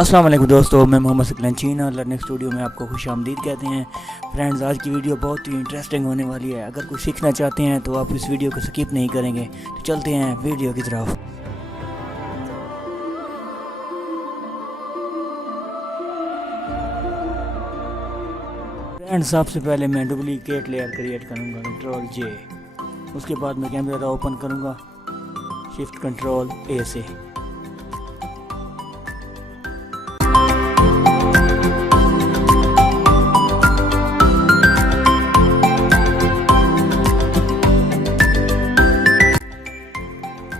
अस्सलाम वालेकुम दोस्तों, मैं मोहम्मद सकलैन और लर्निंग स्टूडियो में आपको खुश आमदीद कहते हैं। फ्रेंड्स, आज की वीडियो बहुत ही इंटरेस्टिंग होने वाली है। अगर कुछ सीखना चाहते हैं तो आप इस वीडियो को स्किप नहीं करेंगे। तो चलते हैं वीडियो की तरफ। फ्रेंड्स, सबसे पहले मैं डुप्लीकेट लेयर क्रिएट करूँगा, कंट्रोल जे। उसके बाद मैं कैमरा ओपन करूँगा, शिफ्ट कंट्रोल ए से।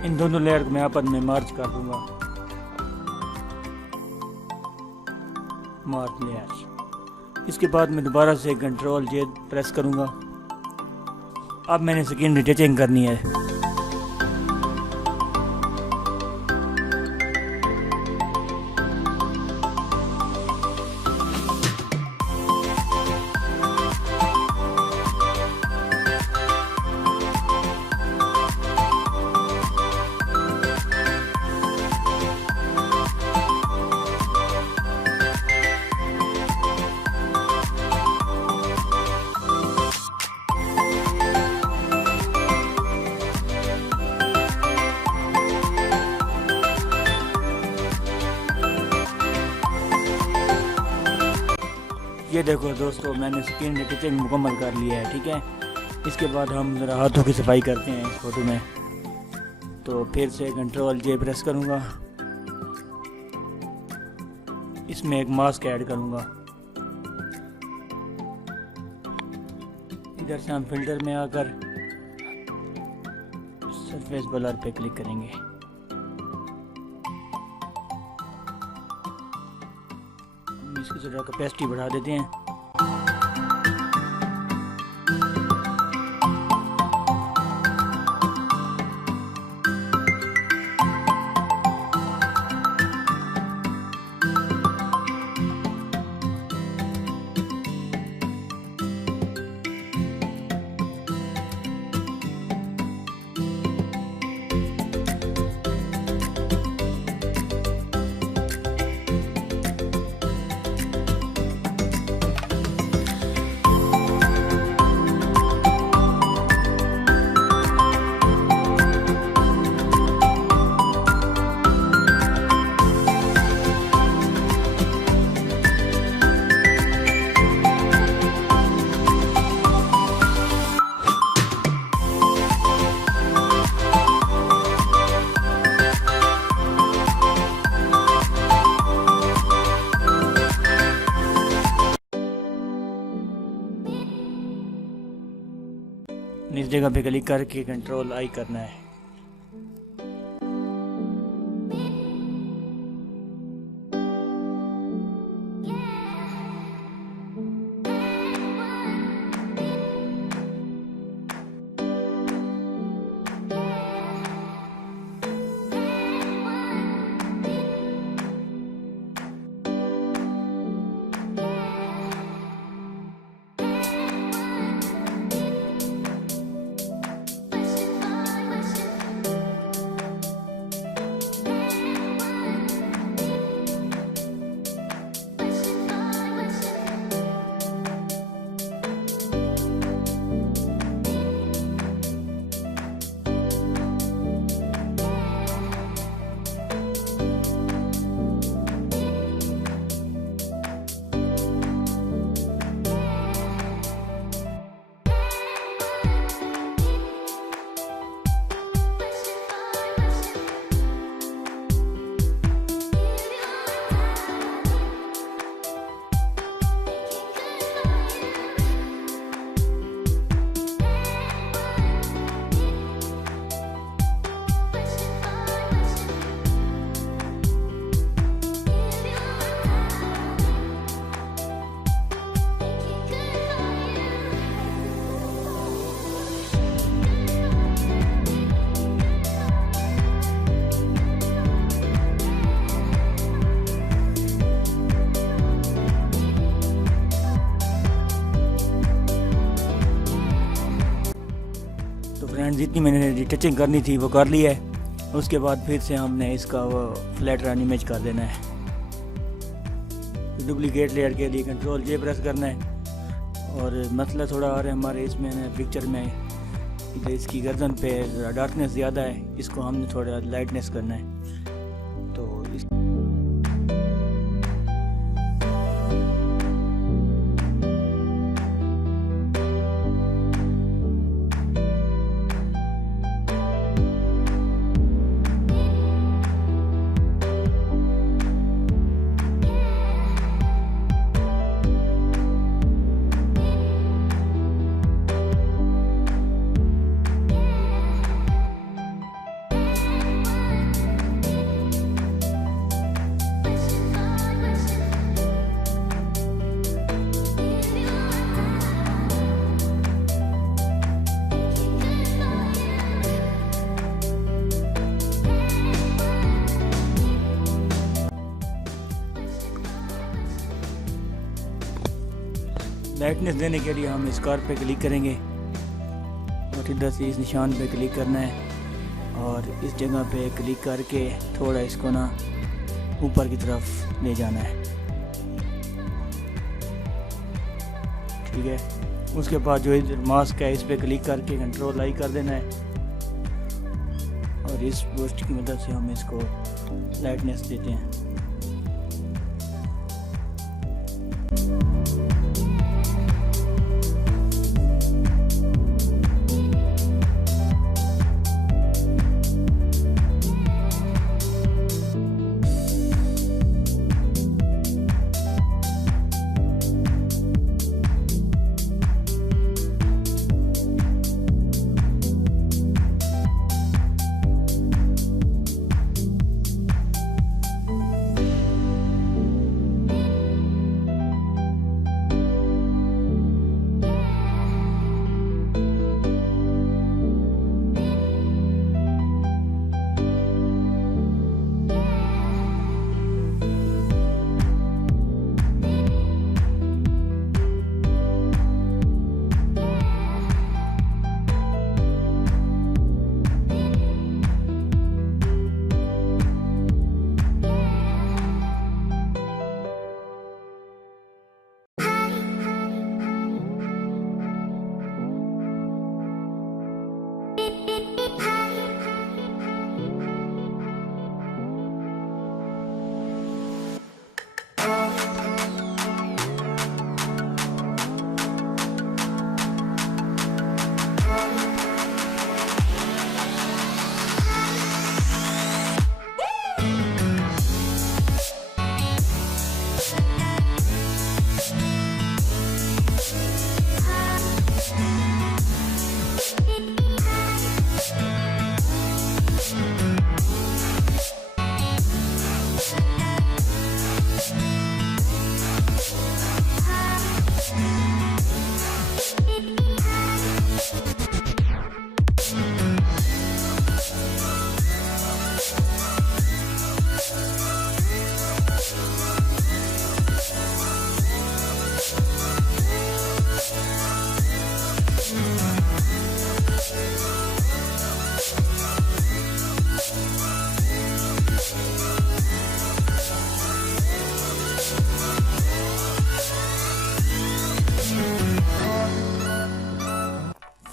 इन दोनों लेयर को मैं आपस में मर्ज कर दूंगा, मर्ज लेयर। इसके बाद मैं दोबारा से कंट्रोल जे प्रेस करूंगा। अब मैंने स्किन रिटचिंग करनी है। ये देखो दोस्तों, मैंने स्किन रिटचिंग मुकम्मल कर लिया है। ठीक है, इसके बाद हम ज़रा हाथों की सफाई करते हैं इस फोटो में। तो फिर से कंट्रोल जे प्रेस करूँगा, इसमें एक मास्क ऐड करूँगा। इधर से हम फिल्टर में आकर सरफेस ब्लर पे क्लिक करेंगे। इसकी थोड़ा कैपेसिटी बढ़ा देते हैं। इस जगह पे क्लिक करके कंट्रोल आई करना है। फ्रेंड्स, जितनी मैंने रिटचिंग करनी थी वो कर ली है। उसके बाद फिर से हमने इसका वो फ्लैट रन इमेज कर देना है। डुप्लीकेट लेयर के लिए कंट्रोल जे प्रेस करना है। और मसला थोड़ा और है हमारे इसमें पिक्चर में, इधर इसकी गर्दन पे डार्कनेस ज़्यादा है, इसको हमने थोड़ा लाइटनेस करना है। तो इस लाइटनेस देने के लिए हम इस कार पे क्लिक करेंगे और इधर से इस निशान पे क्लिक करना है और इस जगह पे क्लिक करके थोड़ा इसको ना ऊपर की तरफ ले जाना है। ठीक है, उसके बाद जो इधर मास्क है इस पे क्लिक करके कंट्रोल आई कर देना है और इस बूस्ट की मदद से हम इसको लाइटनेस देते हैं।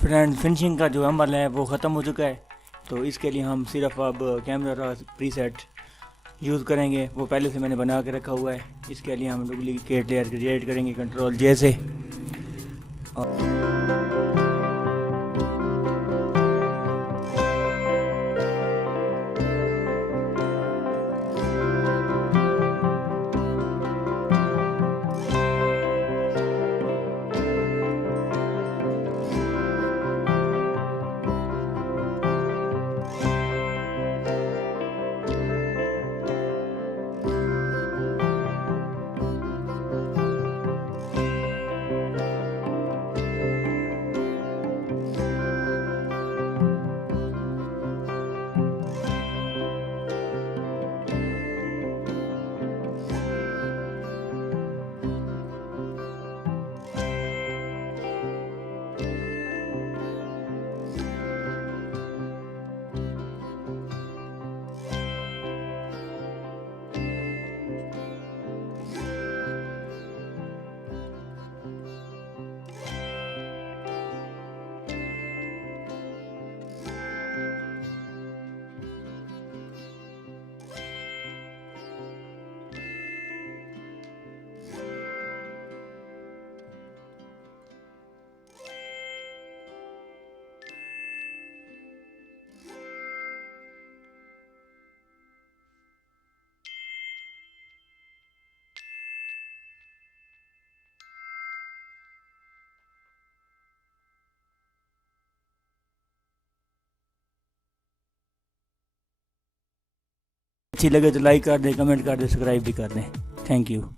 फ्रेंड, फिनिशिंग का जो अमल है वो ख़त्म हो चुका है, तो इसके लिए हम सिर्फ अब कैमरा प्रीसेट यूज़ करेंगे। वो पहले से मैंने बना के रखा हुआ है। इसके लिए हम डुप्लीकेट लेयर क्रिएट करेंगे कंट्रोल जे से। अच्छी लगे तो लाइक कर दें, कमेंट कर दें, सब्सक्राइब भी कर दें। Thank you.